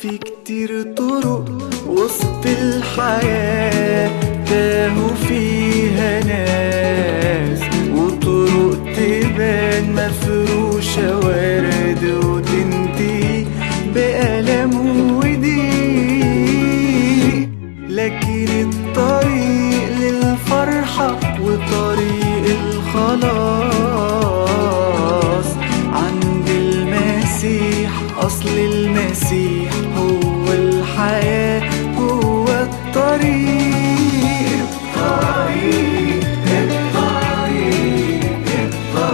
في كتير طرق وسط الحياة تاهوا فيها ناس وطرق تبان مفروشة ورد وتنتهي بألم وضيق، لكن الطريق للفرحة وطريق الخلاص عند المسيح. أصل المسيح هو الحياة، هو الطريق الطريق الطريق الطريق الطريق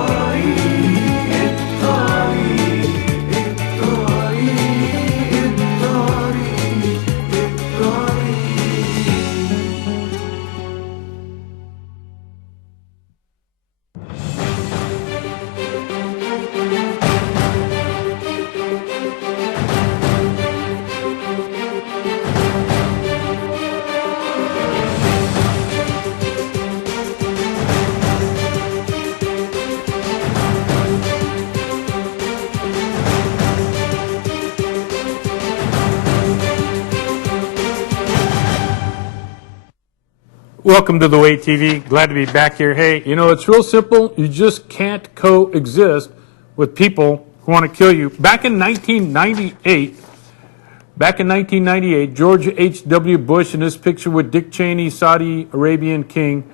Welcome to The Way TV. Glad to be back here. Hey, you know, it's real simple. You just can't coexist with people who want to kill you. Back in 1998, George H.W. Bush in this picture with Dick Cheney, Saudi Arabian king,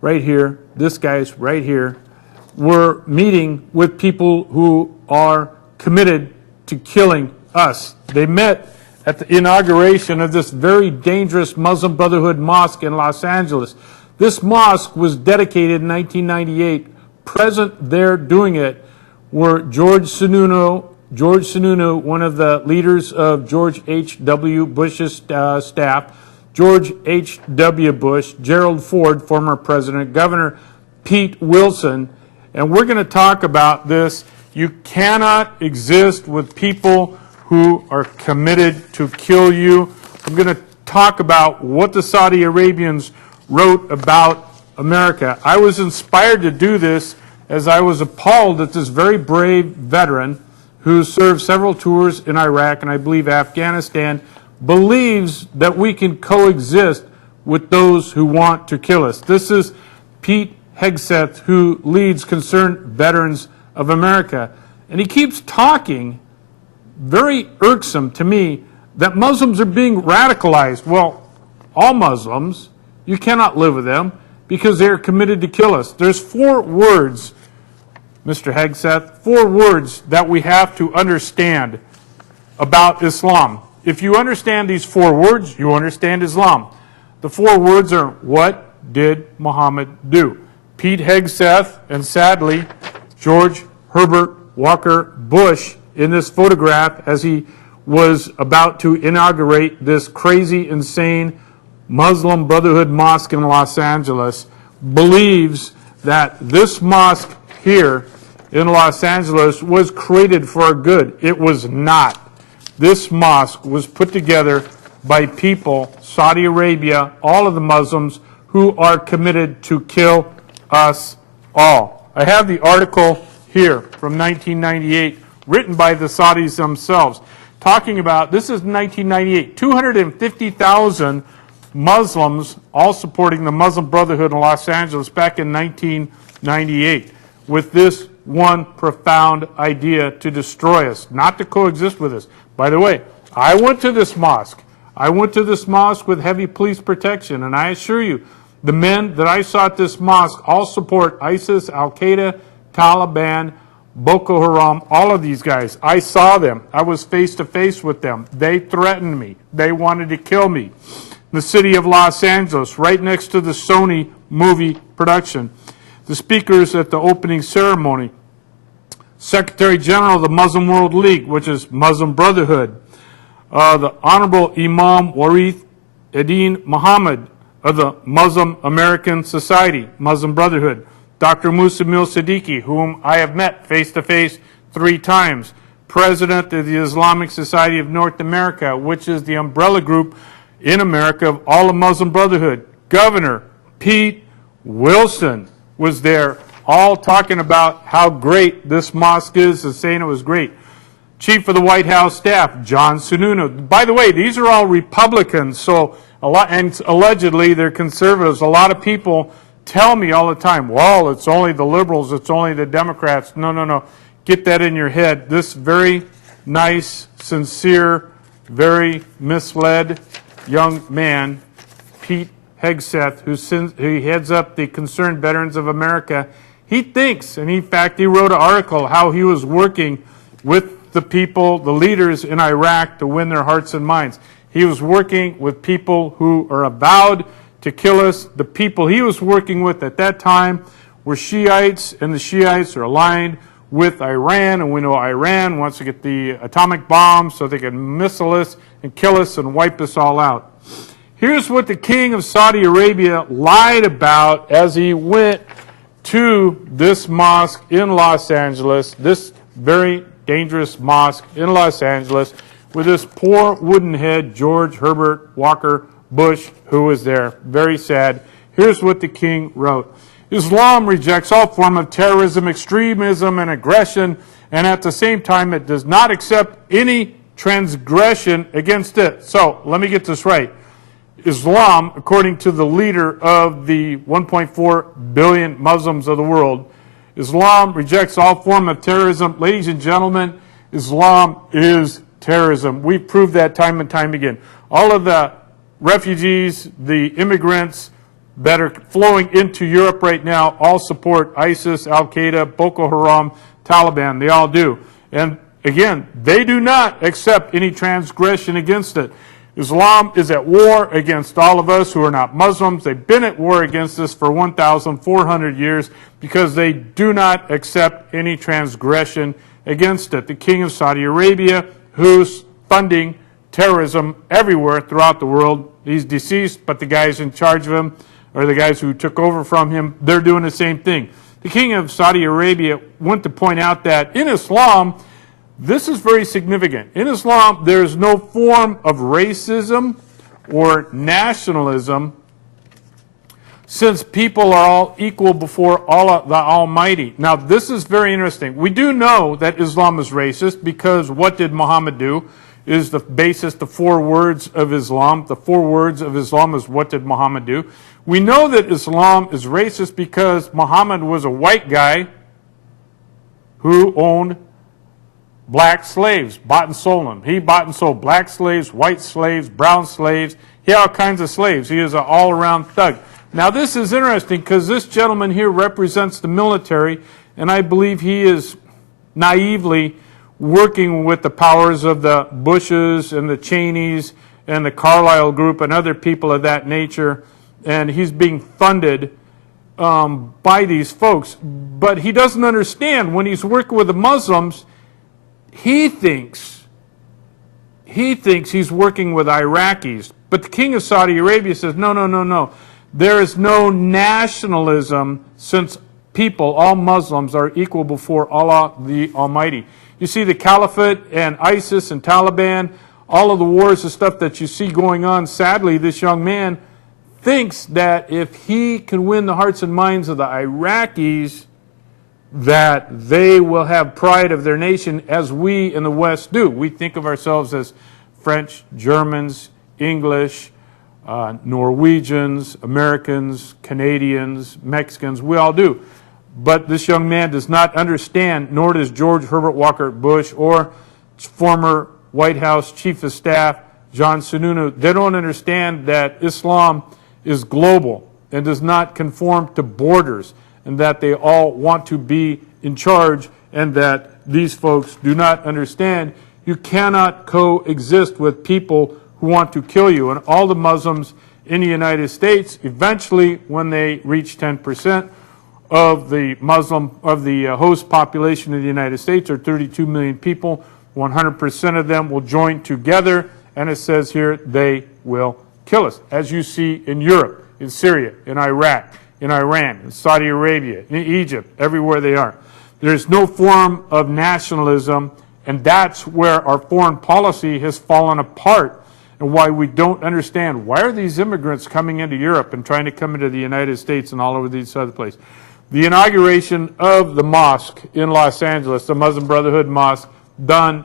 right here, this guy's right here, were meeting with people who are committed to killing us. They met at the inauguration of this very dangerous Muslim Brotherhood mosque in Los Angeles. This mosque was dedicated in 1998. Present there doing it were George Sununu, one of the leaders of George H.W. Bush's staff, George H.W. Bush, Gerald Ford, former president, Governor Pete Wilson, and we're going to talk about this. You cannot exist with people who are committed to kill you. I'm going to talk about what the Saudi Arabians wrote about America. I was inspired to do this as I was appalled that this very brave veteran who served several tours in Iraq and I believe Afghanistan believes that we can coexist with those who want to kill us. This is Pete Hegseth, who leads Concerned Veterans of America. And he keeps talking, very irksome to me, that Muslims are being radicalized. Well, all Muslims, you cannot live with them because they are committed to kill us. There's 4 words, Mr. Hegseth, 4 words that we have to understand about Islam. If you understand these 4 words, you understand Islam. The 4 words are, what did Muhammad do? Pete Hegseth and sadly George Herbert Walker Bush in this photograph as he was about to inaugurate this crazy, insane Muslim Brotherhood mosque in Los Angeles, believes that this mosque here in Los Angeles was created for our good. It was not. This mosque was put together by people, Saudi Arabia, all of the Muslims who are committed to kill us all. I have the article here from 1998 written by the Saudis themselves, talking about, this is 1998, 250,000 Muslims all supporting the Muslim Brotherhood in Los Angeles back in 1998 with this one profound idea to destroy us, not to coexist with us. By the way, I went to this mosque. I went to this mosque with heavy police protection, and I assure you, the men that I saw at this mosque all support ISIS, Al-Qaeda, Taliban, Boko Haram, all of these guys. I saw them. I was face to face with them. They threatened me. They wanted to kill me. The city of Los Angeles, right next to the Sony movie production. The speakers at the opening ceremony, Secretary General of the Muslim World League, which is Muslim Brotherhood, the Honorable Imam Warith Eddin Muhammad of the Muslim American Society, Muslim Brotherhood, Dr. Musa Mil Siddiqui, whom I have met face-to-face 3 times, President of the Islamic Society of North America, which is the umbrella group in America of all of Muslim Brotherhood. Governor Pete Wilson was there, all talking about how great this mosque is and saying it was great. Chief of the White House staff, John Sununu. By the way, these are all Republicans, so and allegedly they're conservatives. A lot of people tell me all the time, well, it's only the liberals, it's only the Democrats. No, no, no. Get that in your head. This very nice, sincere, very misled young man, Pete Hegseth, who heads up the Concerned Veterans of America, he thinks, and in fact he wrote an article how he was working with the people, the leaders in Iraq to win their hearts and minds. He was working with people who are avowed to kill us. The people he was working with at that time were Shiites, and the Shiites are aligned with Iran, and we know Iran wants to get the atomic bomb so they can missile us and kill us and wipe us all out. Here's what the king of Saudi Arabia lied about as he went to this mosque in Los Angeles, this very dangerous mosque in Los Angeles, with this poor wooden head, George Herbert Walker Bush, who was there. Very sad. Here's what the king wrote. Islam rejects all form of terrorism, extremism, and aggression, and at the same time it does not accept any transgression against it. So, let me get this right. Islam, according to the leader of the 1.4 billion Muslims of the world, Islam rejects all form of terrorism. Ladies and gentlemen, Islam is terrorism. We've proved that time and time again. All of the refugees, the immigrants that are flowing into Europe right now all support ISIS, Al-Qaeda, Boko Haram, Taliban. They all do. And again, they do not accept any transgression against it. Islam is at war against all of us who are not Muslims. They've been at war against us for 1,400 years because they do not accept any transgression against it. The king of Saudi Arabia, who's funding terrorism everywhere throughout the world, he's deceased, but the guys in charge of him, or the guys who took over from him, they're doing the same thing. The king of Saudi Arabia went to point out that in Islam, this is very significant. In Islam, there's no form of racism or nationalism, since people are all equal before Allah the Almighty. Now, this is very interesting. We do know that Islam is racist because what did Muhammad do is the basis, the 4 words of Islam. The 4 words of Islam is what did Muhammad do. We know that Islam is racist because Muhammad was a white guy who owned black slaves, bought and sold them. He bought and sold black slaves, white slaves, brown slaves. He had all kinds of slaves. He is an all-around thug. Now, this is interesting because this gentleman here represents the military, and I believe he is naively working with the powers of the Bushes and the Cheneys and the Carlyle Group and other people of that nature, and he's being funded by these folks. But he doesn't understand when he's working with the Muslims, he thinks he's working with Iraqis. But the king of Saudi Arabia says, no, no, no, no. There is no nationalism, since people, all Muslims, are equal before Allah the Almighty. You see the Caliphate and ISIS and Taliban, all of the wars and stuff that you see going on. Sadly, this young man thinks that if he can win the hearts and minds of the Iraqis, that they will have pride of their nation, as we in the West do. We think of ourselves as French, Germans, English, Norwegians, Americans, Canadians, Mexicans. We all do. But this young man does not understand, nor does George Herbert Walker Bush or former White House Chief of Staff John Sununu. They don't understand that Islam is global and does not conform to borders, and that they all want to be in charge, and that these folks do not understand you cannot coexist with people who want to kill you. And all the Muslims in the United States, eventually, when they reach 10% of the host population of the United States, or 32 million people, 100% of them will join together, and it says here, they will kill us, as you see in Europe, in Syria, in Iraq, in Iran, in Saudi Arabia, in Egypt, everywhere they are. There's no form of nationalism, and that's where our foreign policy has fallen apart, and why we don't understand why are these immigrants coming into Europe and trying to come into the United States and all over these other places. The inauguration of the mosque in Los Angeles, the Muslim Brotherhood Mosque, done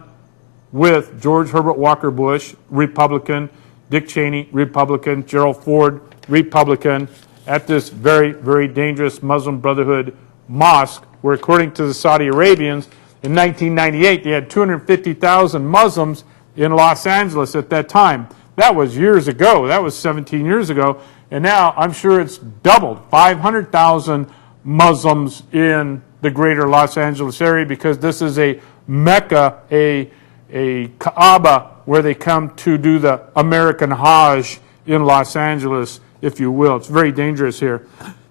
with George Herbert Walker Bush, Republican, Dick Cheney, Republican, Gerald Ford, Republican, at this very, very dangerous Muslim Brotherhood mosque, where according to the Saudi Arabians, in 1998, they had 250,000 Muslims in Los Angeles at that time. That was years ago. That was 17 years ago. And now I'm sure it's doubled, 500,000 Muslims in the greater Los Angeles area, because this is a Mecca, a Kaaba, where they come to do the American Hajj in Los Angeles, if you will. It's very dangerous here.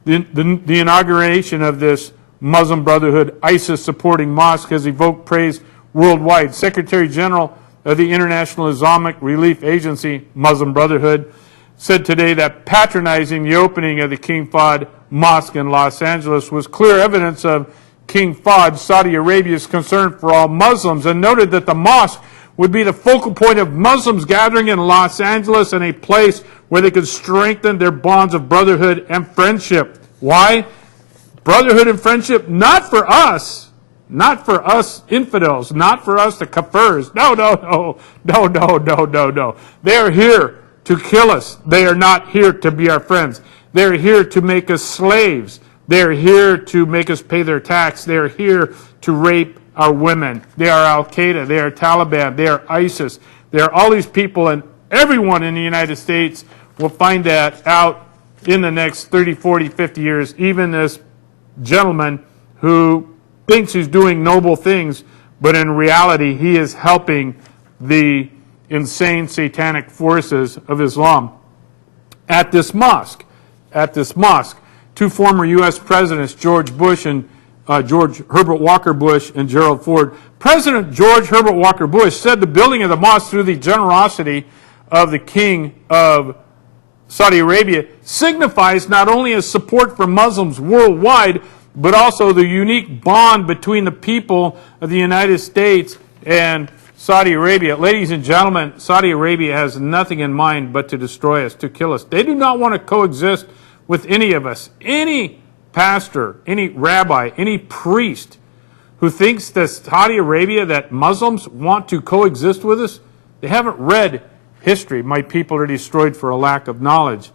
The inauguration of this Muslim Brotherhood, ISIS-supporting mosque has evoked praise worldwide. Secretary General of the International Islamic Relief Agency, Muslim Brotherhood, said today that patronizing the opening of the King Fahd Mosque in Los Angeles was clear evidence of King Fahd, Saudi Arabia's concern for all Muslims, and noted that the mosque would be the focal point of Muslims gathering in Los Angeles and a place where they could strengthen their bonds of brotherhood and friendship. Why? Brotherhood and friendship, not for us infidels, not for us the kafirs. No. They are here to kill us. They are not here to be our friends. They are here to make us slaves. They are here to make us pay their tax. They are here to rape our women. They are Al-Qaeda. They are Taliban. They are ISIS. They are all these people, and everyone in the United States will find that out in the next 30, 40, 50 years. Even this gentleman who thinks he's doing noble things, but in reality he is helping the insane satanic forces of Islam. At this mosque, two former U.S. presidents, George Herbert Walker Bush and Gerald Ford. President George Herbert Walker Bush said the building of the mosque through the generosity of the King of Saudi Arabia signifies not only his support for Muslims worldwide, but also the unique bond between the people of the United States and Saudi Arabia. Ladies and gentlemen, Saudi Arabia has nothing in mind but to destroy us, to kill us. They do not want to coexist with any of us. Any pastor, any rabbi, any priest who thinks that Saudi Arabia, that Muslims want to coexist with us, they haven't read history. My people are destroyed for a lack of knowledge.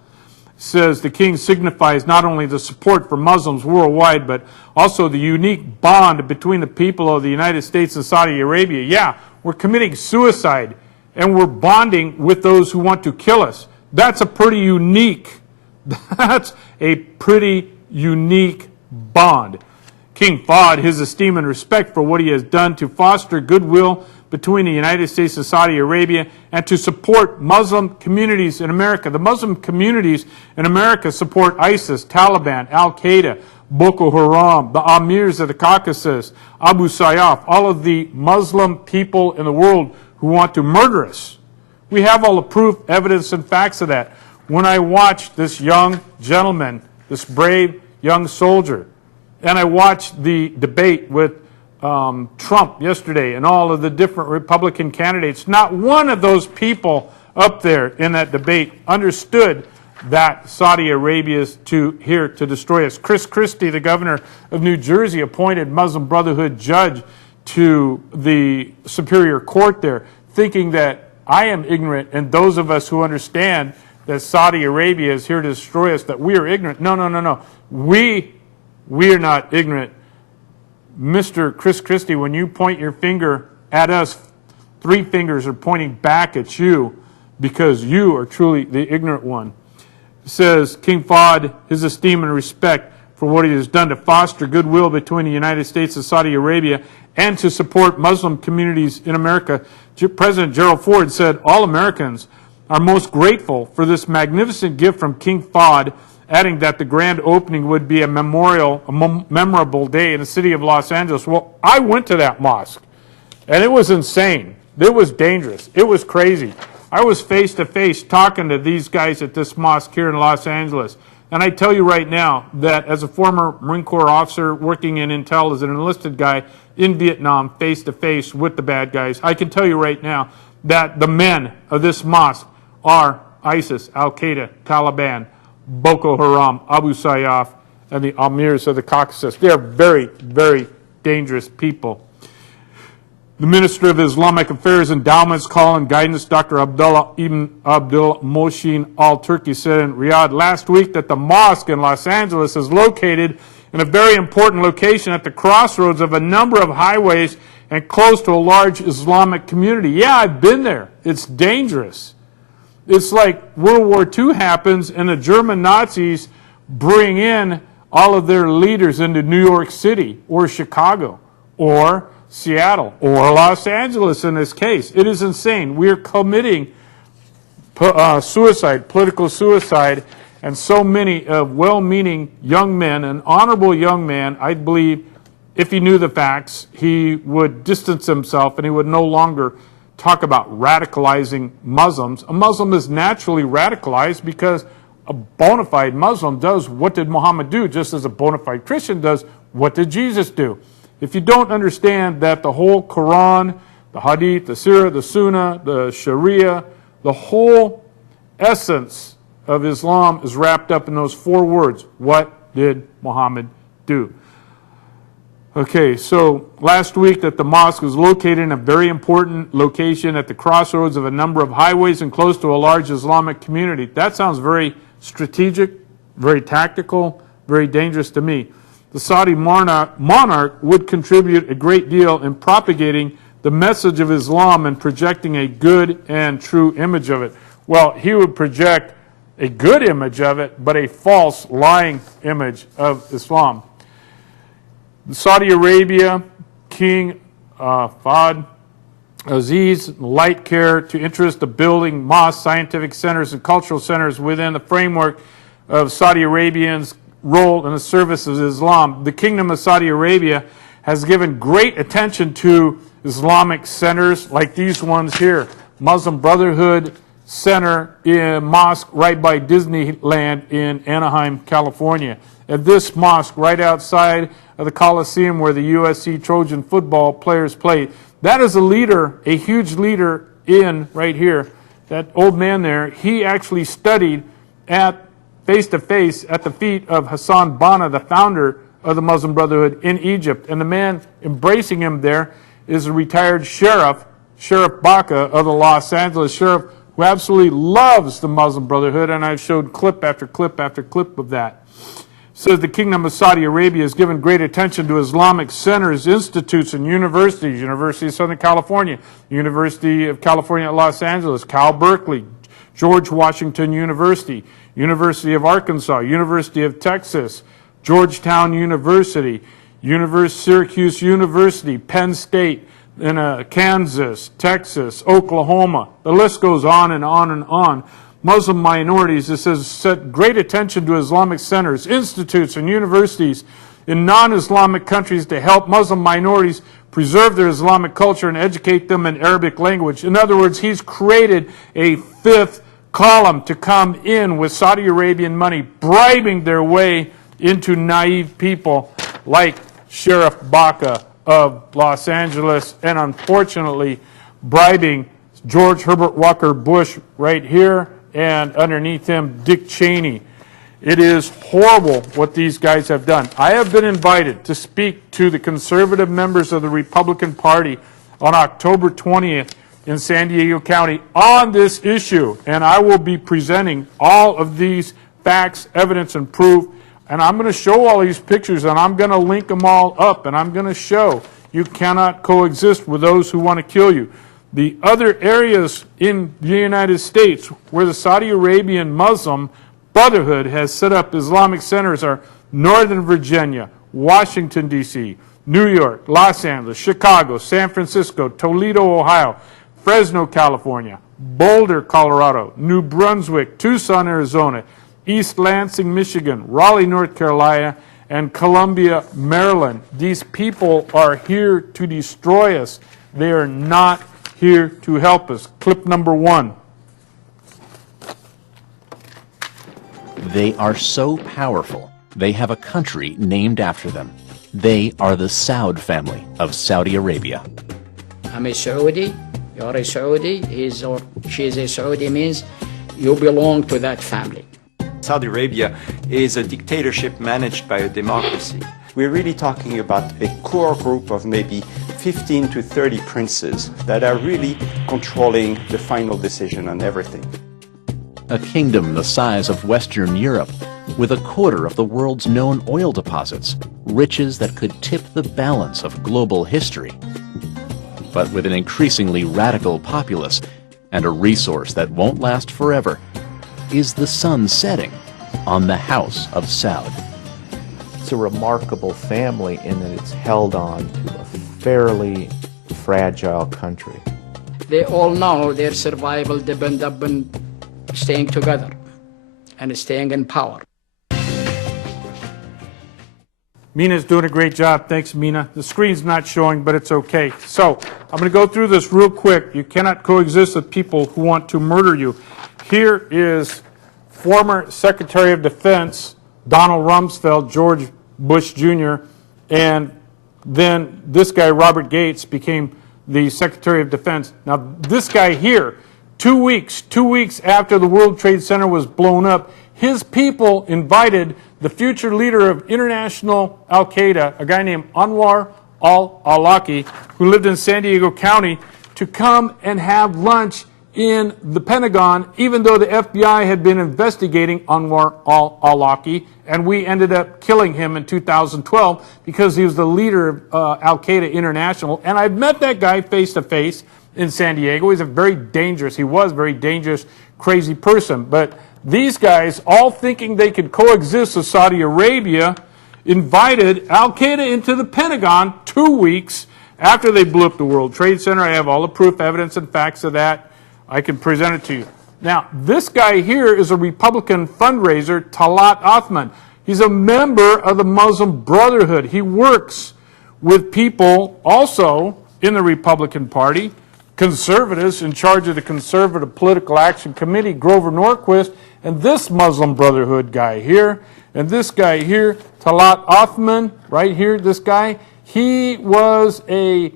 Says the king signifies not only the support for Muslims worldwide, but also the unique bond between the people of the United States and Saudi Arabia. Yeah, we're committing suicide and we're bonding with those who want to kill us. That's a pretty unique bond. King Fahd, his esteem and respect for what he has done to foster goodwill between the United States and Saudi Arabia and to support Muslim communities in America. The Muslim communities in America support ISIS, Taliban, Al-Qaeda, Boko Haram, the Amirs of the Caucasus, Abu Sayyaf, all of the Muslim people in the world who want to murder us. We have all the proof, evidence, and facts of that. When I watched this young gentleman, this brave young soldier, and I watched the debate with Trump yesterday and all of the different Republican candidates, not one of those people up there in that debate understood that Saudi Arabia is here to destroy us. Chris Christie, the governor of New Jersey, appointed Muslim Brotherhood judge to the Superior Court there, thinking that I am ignorant and those of us who understand that Saudi Arabia is here to destroy us, that we are ignorant. No. We are not ignorant. Mr. Chris Christie, when you point your finger at us, three fingers are pointing back at you because you are truly the ignorant one. It says, King Fahd, his esteem and respect for what he has done to foster goodwill between the United States and Saudi Arabia and to support Muslim communities in America. President Gerald Ford said, all Americans are most grateful for this magnificent gift from King Fahd, adding that the grand opening would be a memorable day in the city of Los Angeles. Well, I went to that mosque, and it was insane. It was dangerous. It was crazy. I was face-to-face talking to these guys at this mosque here in Los Angeles. And I tell you right now that as a former Marine Corps officer working in intel as an enlisted guy in Vietnam, face-to-face with the bad guys, I can tell you right now that the men of this mosque are ISIS, Al-Qaeda, Taliban, Boko Haram, Abu Sayyaf, and the Amirs of the Caucasus. They are very, very dangerous people. The Minister of Islamic Affairs Endowments, Call and Guidance, Dr. Abdullah Ibn Abdul Mohsin Al-Turki, said in Riyadh last week that the mosque in Los Angeles is located in a very important location at the crossroads of a number of highways and close to a large Islamic community. Yeah, I've been there. It's dangerous. It's like World War II happens and the German Nazis bring in all of their leaders into New York City or Chicago or Seattle or Los Angeles in this case. It is insane. We are committing suicide, political suicide, and so many of well-meaning young men, an honorable young man, I believe, if he knew the facts, he would distance himself and he would no longer talk about radicalizing Muslims. A Muslim is naturally radicalized because a bona fide Muslim does what did Muhammad do, just as a bona fide Christian does what did Jesus do. If you don't understand that the whole Quran, the Hadith, the Sirah, the Sunnah, the Sharia, the whole essence of Islam is wrapped up in those 4 words. What did Muhammad do? Okay, so last week that the mosque was located in a very important location at the crossroads of a number of highways and close to a large Islamic community. That sounds very strategic, very tactical, very dangerous to me. The Saudi monarch would contribute a great deal in propagating the message of Islam and projecting a good and true image of it. Well, he would project a good image of it, but a false, lying image of Islam. Saudi Arabia, King Fahd Aziz, light care to interest of building mosques, scientific centers, and cultural centers within the framework of Saudi Arabians' role in the service of Islam. The Kingdom of Saudi Arabia has given great attention to Islamic centers like these ones here. Muslim Brotherhood Center in mosque right by Disneyland in Anaheim, California. And this mosque right outside of the Coliseum where the USC Trojan football players play. That is a leader, a huge leader in right here. That old man there, he actually studied at face-to-face at the feet of Hassan Banna, the founder of the Muslim Brotherhood in Egypt. And the man embracing him there is a retired sheriff, Sheriff Baca of the Los Angeles Sheriff, who absolutely loves the Muslim Brotherhood, and I've showed clip after clip after clip of that. Says the Kingdom of Saudi Arabia has given great attention to Islamic centers, institutes, and universities. University of Southern California, University of California at Los Angeles, Cal Berkeley, George Washington University, University of Arkansas, University of Texas, Georgetown University, Syracuse University, Penn State, in Kansas, Texas, Oklahoma. The list goes on and on and on. Muslim minorities, it says, set great attention to Islamic centers, institutes, and universities in non-Islamic countries to help Muslim minorities preserve their Islamic culture and educate them in Arabic language. In other words, he's created a 5th column to come in with Saudi Arabian money, bribing their way into naive people like Sheriff Baca of Los Angeles, and unfortunately bribing George Herbert Walker Bush right here, and underneath him Dick Cheney. It is horrible what these guys have done. I have been invited to speak to the conservative members of the Republican Party on October 20th in San Diego County on this issue, and I will be presenting all of these facts, evidence, and proof. And I'm going to show all these pictures, and I'm going to link them all up, and I'm going to show you cannot coexist with those who want to kill you. The other areas in the United States where the Saudi Arabian Muslim Brotherhood has set up Islamic centers are Northern Virginia, Washington, D.C., New York, Los Angeles, Chicago, San Francisco, Toledo, Ohio, Fresno, California, Boulder, Colorado, New Brunswick, Tucson, Arizona, East Lansing, Michigan, Raleigh, North Carolina, and Columbia, Maryland. These people are here to destroy us. They are not here to help us. Clip number 1. They are so powerful, they have a country named after them. They are the Saud family of Saudi Arabia. I'm a Saudi, you're a Saudi, he's or she's a Saudi, means you belong to that family. Saudi Arabia is a dictatorship managed by a democracy. We're really talking about a core group of maybe 15 to 30 princes that are really controlling the final decision on everything. A kingdom the size of Western Europe, with a quarter of the world's known oil deposits, riches that could tip the balance of global history. But with an increasingly radical populace and a resource that won't last forever, is the sun setting on the House of Saud. It's a remarkable family in that it's held on to a fairly fragile country. They all know their survival depends upon staying together and staying in power. Mina's doing a great job. Thanks, Mina. The screen's not showing, but it's okay. So I'm going to go through this real quick. You cannot coexist with people who want to murder you. Here is former Secretary of Defense Donald Rumsfeld, George Bush Jr., and then this guy, Robert Gates, became the Secretary of Defense. Now, this guy here, 2 weeks after the World Trade Center was blown up, his people invited the future leader of international Al-Qaeda, a guy named Anwar al-Awlaki, who lived in San Diego County, to come and have lunch in the Pentagon, even though the FBI had been investigating Anwar al-Awlaki, and we ended up killing him in 2012 because he was the leader of Al-Qaeda International. And I've met that guy face to face in San Diego. He was a very dangerous, crazy person. But these guys, all thinking they could coexist with Saudi Arabia, invited Al-Qaeda into the Pentagon 2 weeks after they blew up the World Trade Center. I have all the proof, evidence, and facts of that. I can present it to you. Now, this guy here is a Republican fundraiser, Talat Othman. He's a member of the Muslim Brotherhood. He works with people also in the Republican Party, conservatives in charge of the Conservative Political Action Committee, Grover Norquist, and this Muslim Brotherhood guy here, and this guy here, Talat Othman, right here, this guy, he was a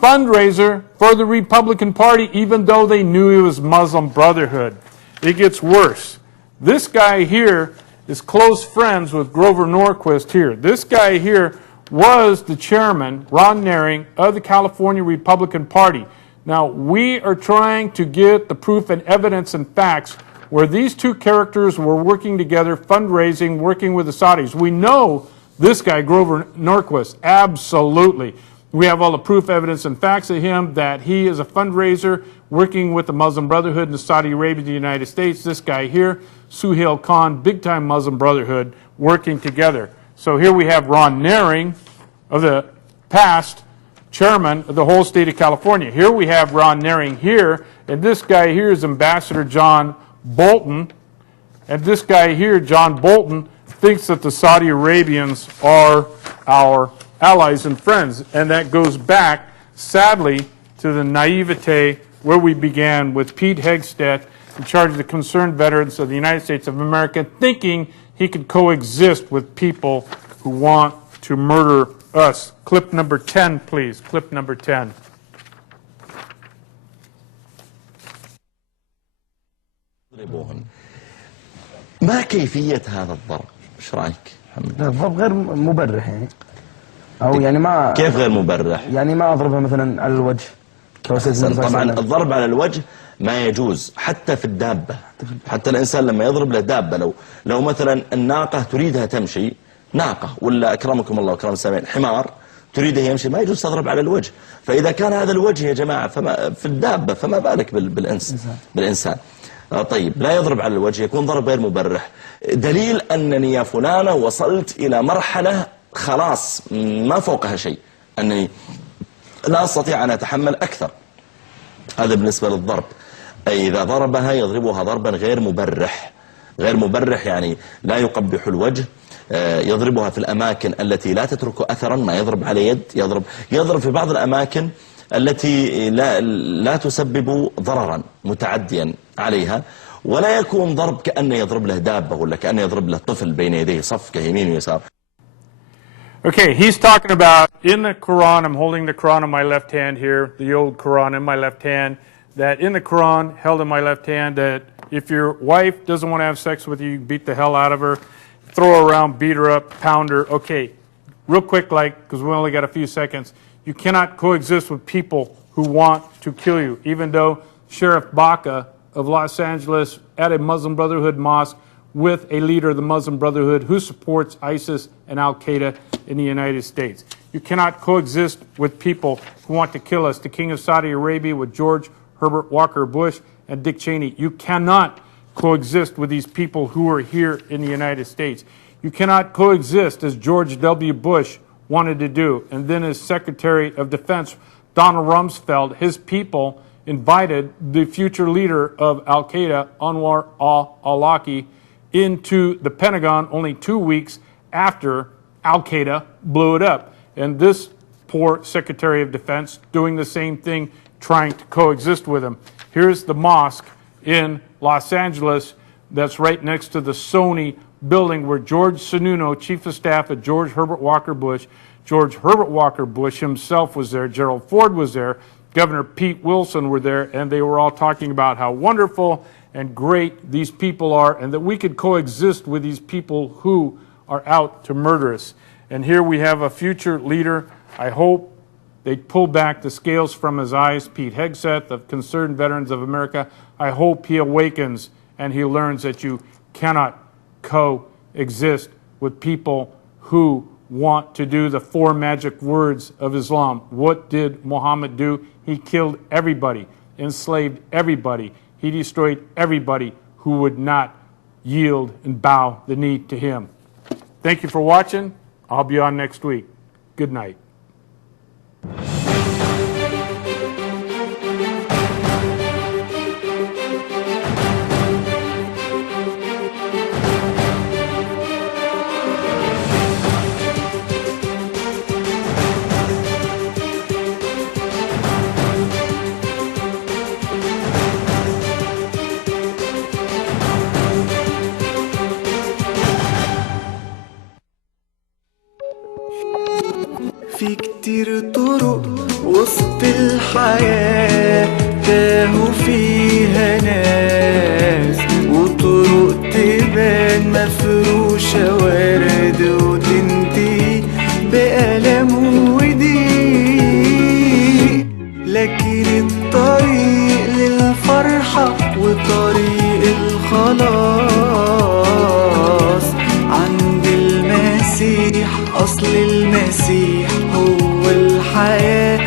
fundraiser for the Republican Party, even though they knew he was Muslim Brotherhood. It gets worse. This guy here is close friends with Grover Norquist here. This guy here was the chairman, Ron Nehring, of the California Republican Party. Now, we are trying to get the proof and evidence and facts where these two characters were working together, fundraising, working with the Saudis. We know this guy, Grover Norquist, absolutely. We have all the proof, evidence, and facts of him that he is a fundraiser working with the Muslim Brotherhood in Saudi Arabia, the United States. This guy here, Suhail Khan, big-time Muslim Brotherhood, working together. So here we have Ron Nehring, of the past chairman of the whole state of California. Here we have Ron Nehring here, and this guy here is Ambassador John Bolton. And this guy here, John Bolton, thinks that the Saudi Arabians are our allies and friends. And that goes back, sadly, to the naivete where we began with Pete Hegseth, in charge of the Concerned Veterans of the United States of America, thinking he could coexist with people who want to murder us. Clip number 10, please. Clip number 10. ما كيفية هذا الضرب؟ ايش رايك؟ الضرب غير مبرح يعني او يعني ما كيف غير مبرح؟ يعني ما اضربها مثلا على الوجه طبعا الضرب على الوجه ما يجوز حتى في الدابة. حتى الانسان لما يضرب له دابة، لو مثلا الناقة تريدها تمشي، ناقة ولا اكرمكم الله واكرم السامعين حمار تريده يمشي، ما يجوز تضرب على الوجه. فاذا كان هذا الوجه يا جماعة فما في الدابة فما بالك بالانسان. طيب لا يضرب على الوجه، يكون ضرب غير مبرح. دليل أنني يا فلانة وصلت إلى مرحلة خلاص ما فوقها شيء، أنني لا أستطيع أن أتحمل أكثر. هذا بالنسبة للضرب. أي إذا ضربها يضربها ضربا غير مبرح. غير مبرح يعني لا يقبح الوجه، يضربها في الأماكن التي لا تترك أثرا، ما يضرب على يد، يضرب في بعض الأماكن التي لا تسبب ضررا متعديا عليها، ولا يكون ضرب كأنه يضرب له دابة ولا كأنه يضرب له طفل بين يديه صفقة يمين ويسار. Okay, he's talking about in the Quran, I'm holding the Quran in my left hand here, the old Quran in my left hand, that in the Quran, held in my left hand, that if your wife doesn't want to have sex with you, you beat the hell out of her, throw her around, beat her up, pound her. Okay, real quick, because we only got a few seconds. You cannot coexist with people who want to kill you, even though Sheriff Baca of Los Angeles at a Muslim Brotherhood mosque with a leader of the Muslim Brotherhood who supports ISIS and Al-Qaeda in the United States. You cannot coexist with people who want to kill us. The King of Saudi Arabia with George Herbert Walker Bush and Dick Cheney. You cannot coexist with these people who are here in the United States. You cannot coexist as George W. Bush wanted to do. And then as Secretary of Defense, Donald Rumsfeld, his people invited the future leader of Al-Qaeda, Anwar al-Awlaki, into the Pentagon only 2 weeks after Al-Qaeda blew it up. And this poor Secretary of Defense doing the same thing, trying to coexist with him. Here's the mosque in Los Angeles that's right next to the Sony building where George Sununu, Chief of Staff of George Herbert Walker Bush, George Herbert Walker Bush himself was there, Gerald Ford was there, Governor Pete Wilson were there, and they were all talking about how wonderful and great these people are and that we could coexist with these people who are out to murder us. And here we have a future leader. I hope they pull back the scales from his eyes, Pete Hegseth of Concerned Veterans of America. I hope he awakens and he learns that you cannot coexist with people who want to do the 4 magic words of Islam. What did Muhammad do? He killed everybody, enslaved everybody. He destroyed everybody who would not yield and bow the knee to him. Thank you for watching. I'll be on next week. Good night. في كتير طرق وسط الحياة تاهوا فيها ناس وطرق تبان مفروشة ورد وتنتهي بألم وضيق لكن الطريق للفرحة وطريق الخلاص عند المسيح أصل المسيح هو الحياة